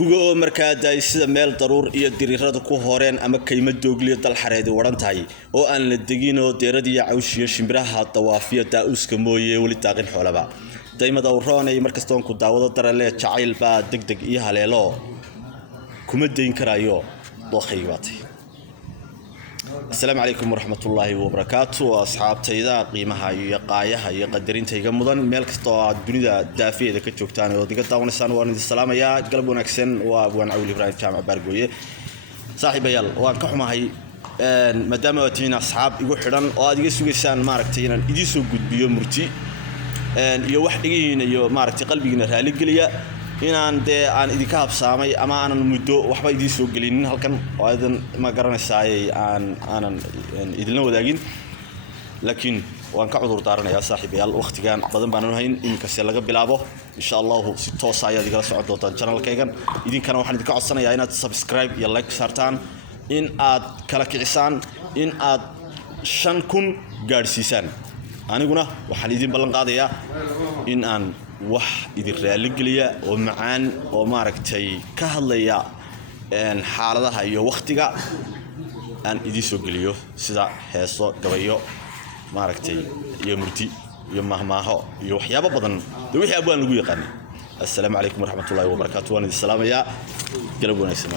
gugo markaa day sida meel daruur iyo diriirada ku horeen ama kayma doogliyo dal xareedi waran tahay oo aan la degin oo deeradiya cawshiyo shimbiraha dawaafiya daauska mooyee wali daaqin xoolaba daymada u roonay markastoon ku daawado darale jacayl baa degdeg iyo haleelo kuma deyn karayo doqaybaatay. السلام عليكم ورحمة الله وبركاته وأصحاب تيدا قيمها يقايها يقدرين تيجا مدن ملك طاعة الدنيا دافئة ذيك تشوفتان وديك طاعون السنة وارد السلام يا قلبنا كسن وأبوان عولي إبراهيم جامع برجوية صاحب يال وانكحوا معي مدام وتين أصحاب يقول حران وادي سوق السان ماركتين يدي سوق جود بيوم مرتي يو واحد يجي ماركتي قلبي جنرها لقليا inaan de aan idinka habsaamay ama aanan muddo waxba idin soo gelinin halkan oo aydan ma garanaysay aanan idinla wadaagin laakiin waan ka cudur daaranayaa saaxiibayaal waqtigan badan baan hayn iminka si laga bilaabo insha Allah si toos ah aad igala socon doontaan channelkaygan idinkana waxaan idinka codsanayaa inaad subscribe iyo like saartaan in aad kala kicisaan in aad 5,000 gaarsiisaan aniguna waxaan idin ballan qaadayaa in aan wax idin raali geliya oo macaan oo maaragtay ka hadlaya xaaladaha iyo waqtiga aan idin soo geliyo sida heeso gabayo maaragtay iyo murti iyo mahmaaho iyo waxyaabo badan wixii abaan lagu yaqaan. Assalaamu alaykum warahmatullaahi wabarakaatuh. Waan idin salaamayaa galab wanaagsan.